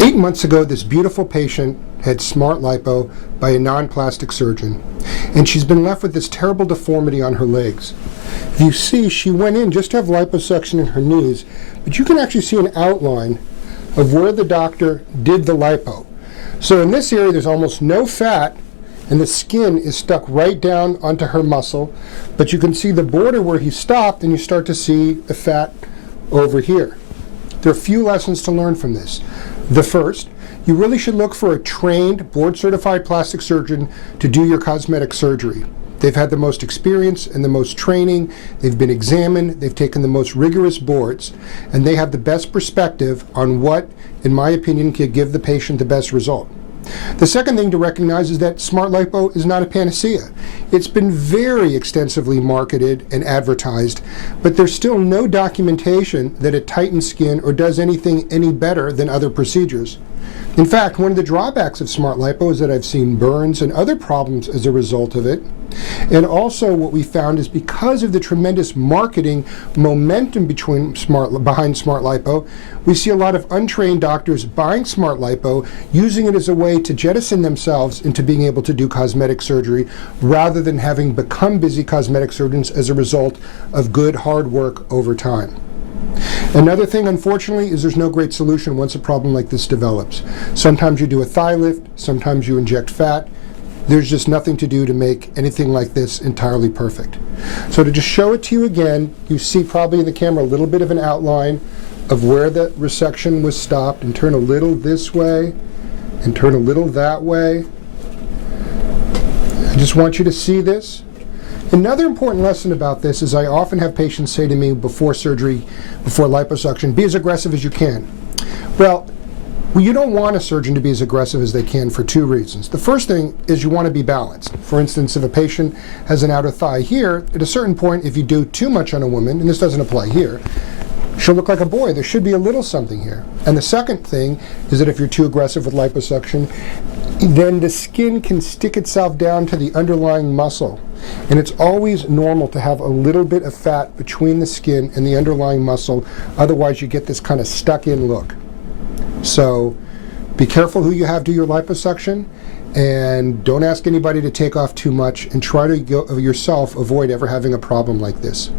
8 months ago, this beautiful patient had SmartLipo by a non-plastic surgeon, and she's been left with this terrible deformity on her legs. If you see, she went in just to have liposuction in her knees, but you can actually see an outline of where the doctor did the lipo. So in this area, there's almost no fat, and the skin is stuck right down onto her muscle, but you can see the border where he stopped, and you start to see the fat over here. There are a few lessons to learn from this. The first, you really should look for a trained, board-certified plastic surgeon to do your cosmetic surgery. They've had the most experience and the most training, they've been examined, they've taken the most rigorous boards, and they have the best perspective on what, in my opinion, can give the patient the best result. The second thing to recognize is that SmartLipo is not a panacea. It's been very extensively marketed and advertised, but there's still no documentation that it tightens skin or does anything any better than other procedures. In fact, one of the drawbacks of SmartLipo is that I've seen burns and other problems as a result of it. And also what we found is because of the tremendous marketing momentum behind SmartLipo, we see a lot of untrained doctors buying SmartLipo, using it as a way to jettison themselves into being able to do cosmetic surgery rather than having become busy cosmetic surgeons as a result of good hard work over time. Another thing, unfortunately, is there's no great solution once a problem like this develops. Sometimes you do a thigh lift, sometimes you inject fat. There's just nothing to do to make anything like this entirely perfect. So to just show it to you again, you see probably in the camera a little bit of an outline of where the resection was stopped, and turn a little this way and turn a little that way. I just want you to see this. Another important lesson about this is I often have patients say to me before surgery, before liposuction, be as aggressive as you can. Well, you don't want a surgeon to be as aggressive as they can for two reasons. The first thing is you want to be balanced. For instance, if a patient has an outer thigh here, at a certain point, if you do too much on a woman, and this doesn't apply here, she'll look like a boy. There should be a little something here. And the second thing is that if you're too aggressive with liposuction, then the skin can stick itself down to the underlying muscle. And it's always normal to have a little bit of fat between the skin and the underlying muscle. Otherwise, you get this kind of stuck-in look. So be careful who you have do your liposuction, and don't ask anybody to take off too much, and try to yourself avoid ever having a problem like this.